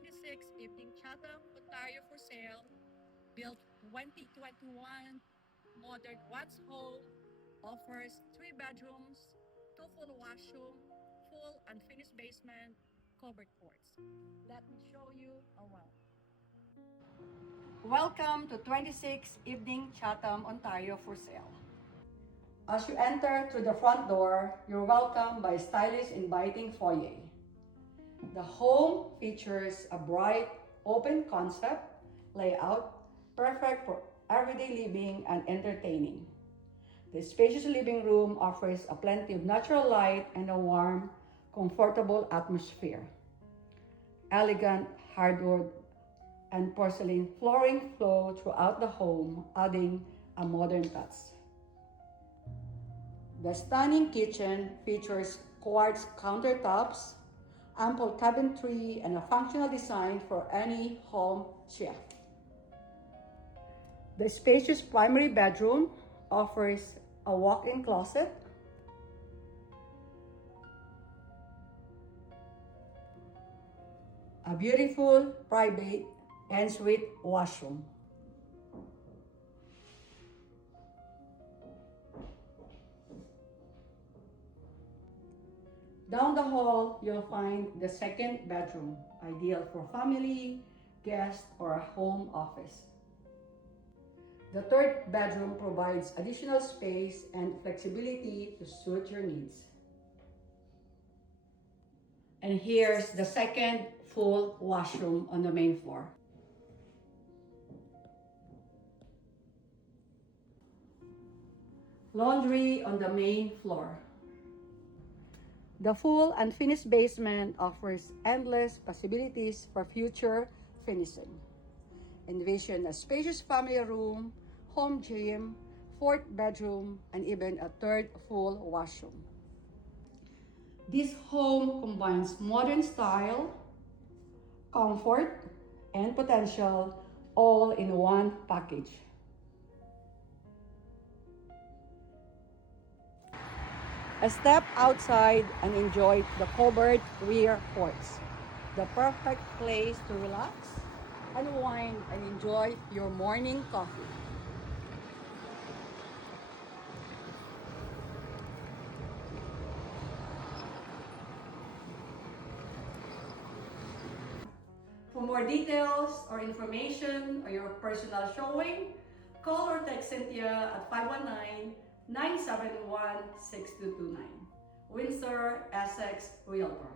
26 Evening Chatham, Ontario for sale. Built 2021, modern once home, offers 3 bedrooms, 2 full washroom, full unfinished basement, covered courts. Let me show you around. Welcome to 26 Evening Chatham, Ontario for sale. As you enter through the front door, you're welcomed by a stylish, inviting foyer. The home features a bright, open concept layout, perfect for everyday living and entertaining. The spacious living room offers a plenty of natural light and a warm, comfortable atmosphere. Elegant hardwood and porcelain flooring flow throughout the home, adding a modern touch. The stunning kitchen features quartz countertops, ample cabinetry, and a functional design for any home chef. The spacious primary bedroom offers a walk-in closet, a beautiful private ensuite washroom. Down the hall, you'll find the second bedroom, ideal for family, guests, or a home office. The third bedroom provides additional space and flexibility to suit your needs. And here's the second full washroom on the main floor. Laundry on the main floor. The full unfinished basement offers endless possibilities for future finishing. Envision a spacious family room, home gym, fourth bedroom, and even a third full washroom. This home combines modern style, comfort, and potential all in one package. Step outside and enjoy the covered rear courts, the perfect place to relax, unwind, and enjoy your morning coffee. For more details or information or your personal showing, call or text Cynthia at 519-971-6229. Windsor Essex Realtor.